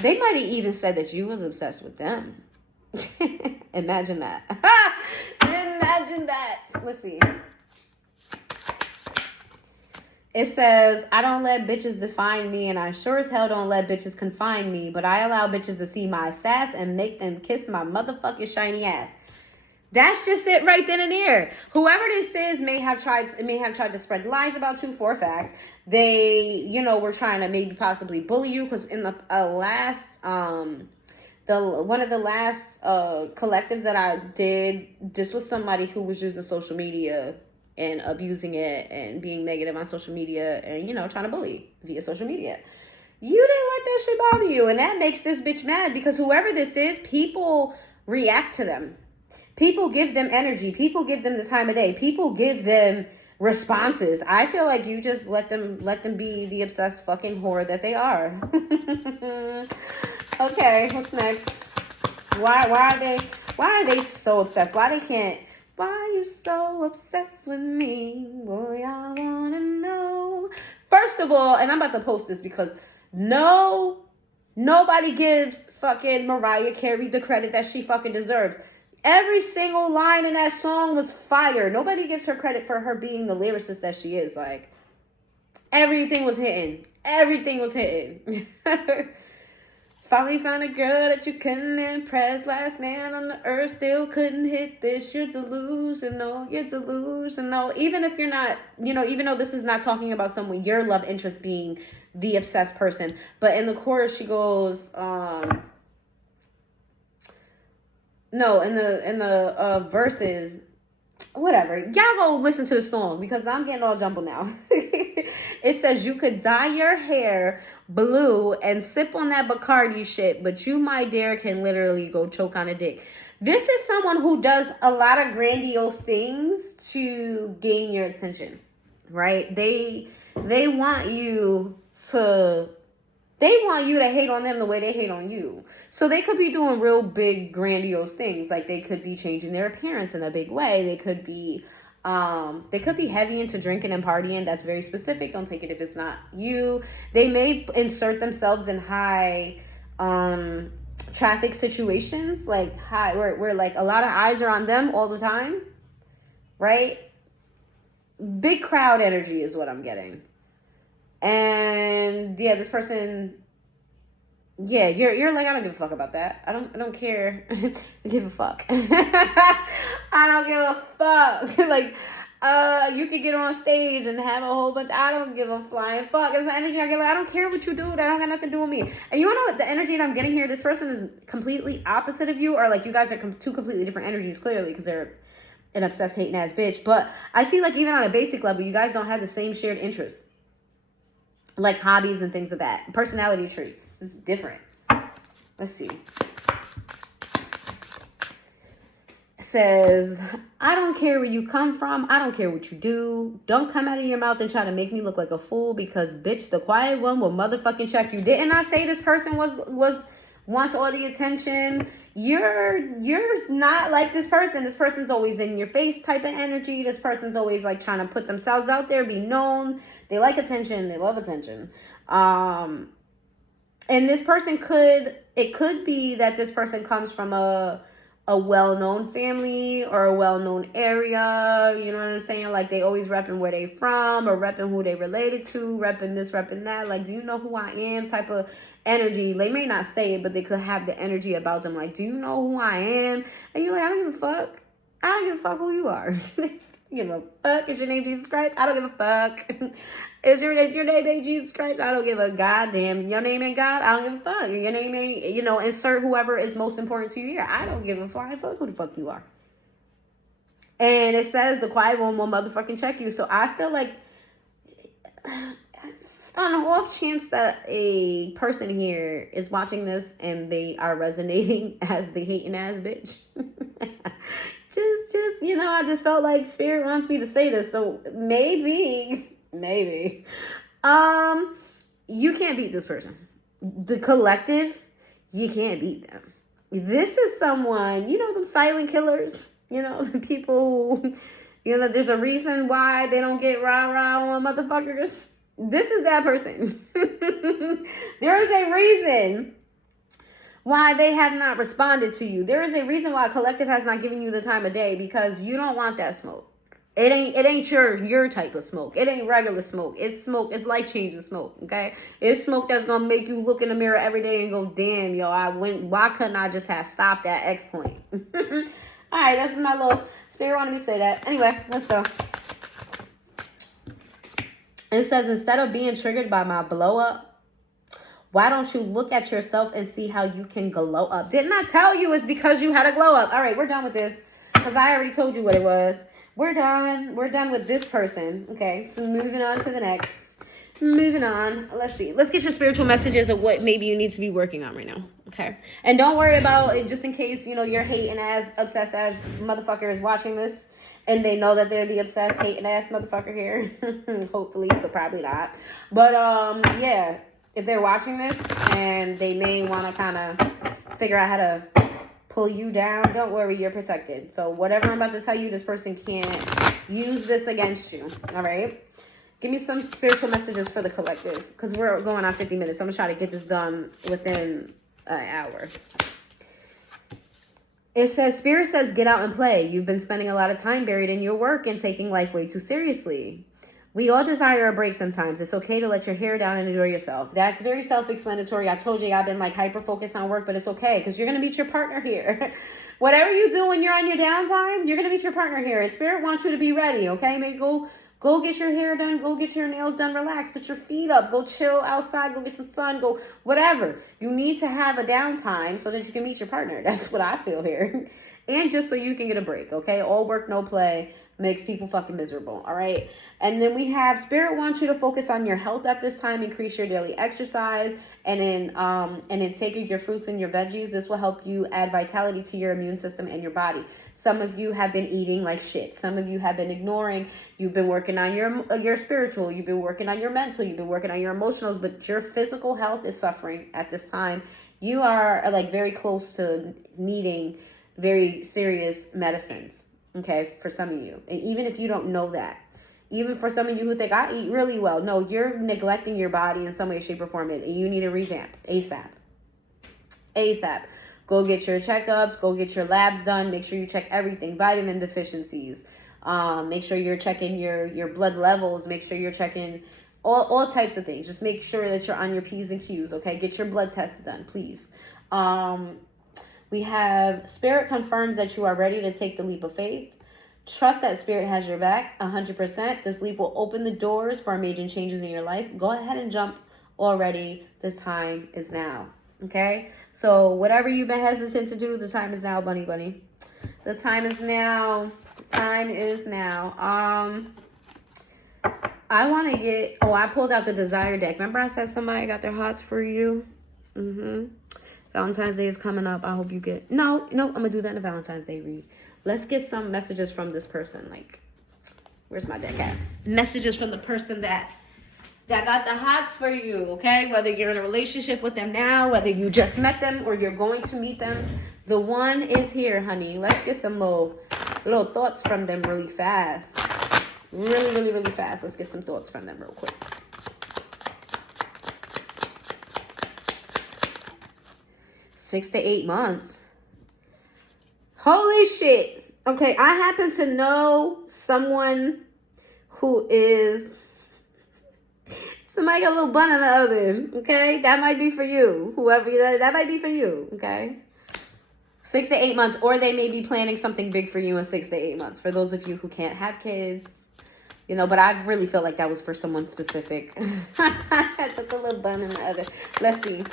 They might have even said that you was obsessed with them. Imagine that. Imagine that. Let's see. It says, I don't let bitches define me, and I sure as hell don't let bitches confine me, but I allow bitches to see my sass and make them kiss my motherfucking shiny ass. That's just it right then and there. Whoever this is may have tried to spread lies about you for a fact. They, were trying to maybe possibly bully you, because in the last one of the last collectives that I did, this was somebody who was using social media and abusing it and being negative on social media and, trying to bully via social media. You didn't let that shit bother you, and that makes this bitch mad, because whoever this is, people react to them. People give them energy. People give them the time of day. People give them responses. I feel like you just let them be the obsessed fucking whore that they are. Okay, what's next? Why are they so obsessed? Why are you so obsessed with me? Boy, I wanna know. First of all, and I'm about to post this because nobody gives fucking Mariah Carey the credit that she fucking deserves. Every single line in that song was fire. Nobody gives her credit for her being the lyricist that she is. Like, everything was hitting. Everything was hitting. Finally found a girl that you couldn't impress. Last man on the earth still couldn't hit this. You're delusional. You're delusional. Even if you're not, even though this is not talking about someone, your love interest being the obsessed person. But in the chorus, she goes, no, in the verses, whatever. Y'all go listen to the song because I'm getting all jumbled now. It says, you could dye your hair blue and sip on that Bacardi shit, but you, my dear, can literally go choke on a dick. This is someone who does a lot of grandiose things to gain your attention, right? They want you to hate on them the way they hate on you. So they could be doing real big, grandiose things. Like, they could be changing their appearance in a big way. They could be heavy into drinking and partying. That's very specific. Don't take it if it's not you. They may insert themselves in high traffic situations, like where like a lot of eyes are on them all the time, right? Big crowd energy is what I'm getting. And yeah, this person, yeah, you're like, I don't give a fuck about that. I don't care. I give a fuck. I don't give a fuck. Like, you could get on stage and have a whole bunch. I don't give a flying fuck. It's the energy I get. Like, I don't care what you do. That don't got nothing to do with me. And you wanna know what the energy that I'm getting here? This person is completely opposite of you, or like you guys are two completely different energies, clearly, because they're an obsessed, hating ass bitch. But I see, like, even on a basic level, you guys don't have the same shared interests, like hobbies and things of that. Personality traits. This is different. Let's see. It says, I don't care where you come from. I don't care what you do. Don't come out of your mouth and try to make me look like a fool, because bitch, the quiet one will motherfucking check you. Didn't I say this person wants all the attention? You're not like this person. This person's always in your face type of energy. This person's always like trying to put themselves out there, be known. They like attention. They love attention. And this person it could be that this person comes from a well-known family or a well-known area. You know what I'm saying? Like, they always repping where they from, or repping who they related to, repping this, repping that. Like, do you know who I am type of energy. They may not say it, but they could have the energy about them. Like, do you know who I am? And you're like, I don't give a fuck. I don't give a fuck who you are. I don't give a fuck. Is your name Jesus Christ? I don't give a fuck. Is your name ain't Jesus Christ? I don't give a goddamn. Your name ain't God? I don't give a fuck. Your name ain't, insert whoever is most important to you here. I don't give a flying fuck who the fuck you are. And it says the quiet one will motherfucking check you. So I feel like, on the off chance that a person here is watching this and they are resonating as the hating ass bitch, I just felt like Spirit wants me to say this. So maybe, you can't beat this person. The collective, you can't beat them. This is someone, you know, them silent killers, you know, the people who, you know, there's a reason why they don't get rah-rah on motherfuckers. This is that person. There is a reason why they have not responded to you. There is a reason why collective has not given you the time of day, because you don't want that smoke. It ain't your type of smoke. It ain't regular smoke. It's smoke. It's life-changing smoke, okay? It's smoke that's going to make you look in the mirror every day and go, damn, yo, why couldn't I just have stopped at X point? All right, that's just my little spirit wanted me to say that. Anyway, let's go. It says, instead of being triggered by my blow up, why don't you look at yourself and see how you can glow up? Didn't I tell you it's because you had a glow up? All right, we're done with this because I already told you what it was. We're done. We're done with this person. Okay, so moving on to the next. Moving on. Let's see. Let's get your spiritual messages of what maybe you need to be working on right now. Okay. And don't worry about it, just in case, you know, your hating ass, obsessed ass motherfucker is watching this and they know that they're the obsessed, hating ass motherfucker here. Hopefully, but probably not. But, yeah, if they're watching this and they may want to kind of figure out how to pull you down, don't worry, you're protected. So whatever I'm about to tell you, this person can't use this against you. All right, give me some spiritual messages for the collective, because we're going on 50 minutes. I'm gonna try to get this done within an hour. It says, Spirit says, get out and play. You've been spending a lot of time buried in your work and taking life way too seriously. We all desire a break sometimes. It's okay to let your hair down and enjoy yourself. That's very self-explanatory. I told you I've been like hyper-focused on work, but it's okay because you're going to meet your partner here. Whatever you do when you're on your downtime, you're going to meet your partner here. And Spirit wants you to be ready, okay? Maybe go get your hair done. Go get your nails done. Relax. Put your feet up. Go chill outside. Go get some sun. Go whatever. You need to have a downtime so that you can meet your partner. That's what I feel here. And just so you can get a break, okay? All work, no play makes people fucking miserable, all right? And then we have Spirit wants you to focus on your health at this time, increase your daily exercise, and then take your fruits and your veggies. This will help you add vitality to your immune system and your body. Some of you have been eating like shit. Some of you have been ignoring. You've been working on your spiritual. You've been working on your mental. You've been working on your emotionals, but your physical health is suffering at this time. You are like very close to needing very serious medicines. Okay, for some of you. And even if you don't know that, even for some of you who think I eat really well, no, you're neglecting your body in some way, shape, or form, and you need a revamp ASAP. ASAP. Go get your checkups, go get your labs done, make sure you check everything, vitamin deficiencies, make sure you're checking your blood levels, make sure you're checking all types of things. Just make sure that you're on your P's and Q's, okay? Get your blood tests done, please. We have Spirit confirms that you are ready to take the leap of faith. Trust that Spirit has your back 100%. This leap will open the doors for major changes in your life. Go ahead and jump already. The time is now. Okay? So whatever you've been hesitant to do, the time is now, bunny bunny. The time is now. The time is now. I want to get... Oh, I pulled out the Desire deck. Remember I said somebody got their hearts for you? Valentine's Day is coming up. I hope you get... No, I'm going to do that in a Valentine's Day read. Let's get some messages from this person. Like, where's my deck at? Messages from the person that got the hots for you, okay? Whether you're in a relationship with them now, whether you just met them or you're going to meet them. The one is here, honey. Let's get some little thoughts from them really fast. Really fast. Let's get some thoughts from them real quick. 6 to 8 months. Holy shit. Okay, I happen to know someone who is... Somebody got a little bun in the oven, okay? That might be for you. Whoever, that might be for you, okay? 6 to 8 months, or they may be planning something big for you in 6 to 8 months. For those of you who can't have kids, you know, but I really felt like that was for someone specific. I took a little bun in the oven. Let's see.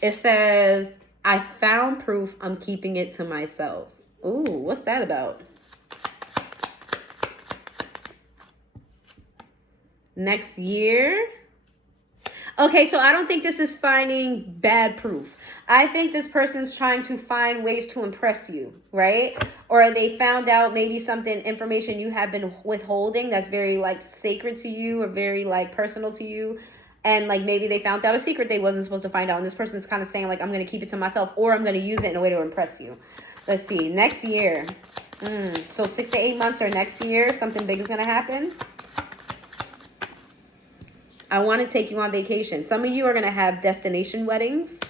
It says, I found proof, I'm keeping it to myself. Ooh, what's that about? Next year? Okay, so I don't think this is finding bad proof. I think this person's trying to find ways to impress you, right? Or they found out maybe something, information you have been withholding that's very like sacred to you or very like personal to you. And like maybe they found out a secret they wasn't supposed to find out. And this person's kind of saying like, I'm going to keep it to myself, or I'm going to use it in a way to impress you. Let's see. Next year. So 6 to 8 months or next year, something big is going to happen. I want to take you on vacation. Some of you are going to have destination weddings.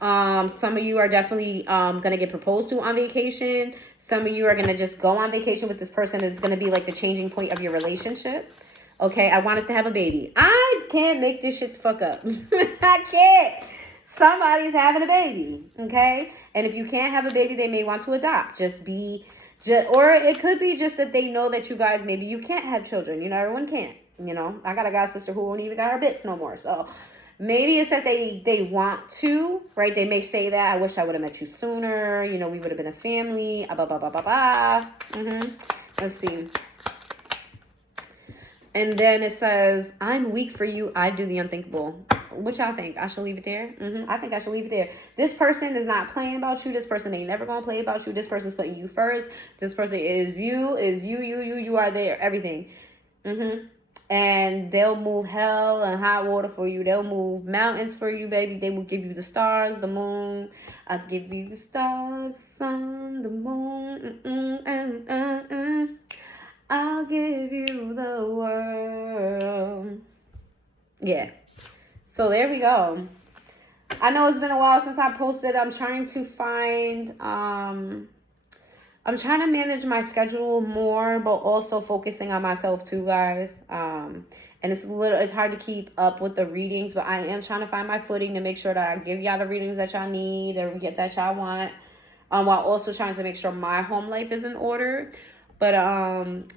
Some of you are definitely going to get proposed to on vacation. Some of you are going to just go on vacation with this person. It's going to be like the changing point of your relationship. Okay, I want us to have a baby. I can't make this shit the fuck up. I can't. Somebody's having a baby, okay? And if you can't have a baby, they may want to adopt. Or it could be just that they know that you guys, maybe you can't have children. You know, everyone can't. You know, I got a god sister who won't even got her bits no more. So maybe it's that they want to, right? They may say that, I wish I would have met you sooner. You know, we would have been a family. Let's see. And then it says, I'm weak for you. I do the unthinkable. What y'all think? I should leave it there? I think I should leave it there. This person is not playing about you. This person ain't never going to play about you. This person's putting you first. This person is you. You are there. Everything. And they'll move hell and hot water for you. They'll move mountains for you, baby. They will give you the stars, the moon. I'll give you the stars, the sun, the moon. I'll give you the world. Yeah. So there we go. I know it's been a while since I posted. I'm trying to manage my schedule more, but also focusing on myself too, guys. And it's hard to keep up with the readings, but I am trying to find my footing to make sure that I give y'all the readings that y'all need or get that y'all want, while also trying to make sure my home life is in order. But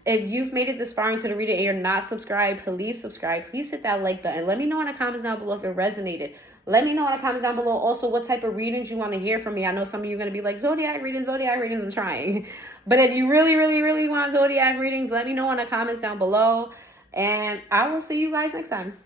if you've made it this far into the reading and you're not subscribed, please subscribe. Please hit that like button. Let me know in the comments down below if it resonated. Let me know in the comments down below also what type of readings you want to hear from me. I know some of you are going to be like, Zodiac readings. I'm trying. But if you really, really, really want Zodiac readings, let me know in the comments down below. And I will see you guys next time.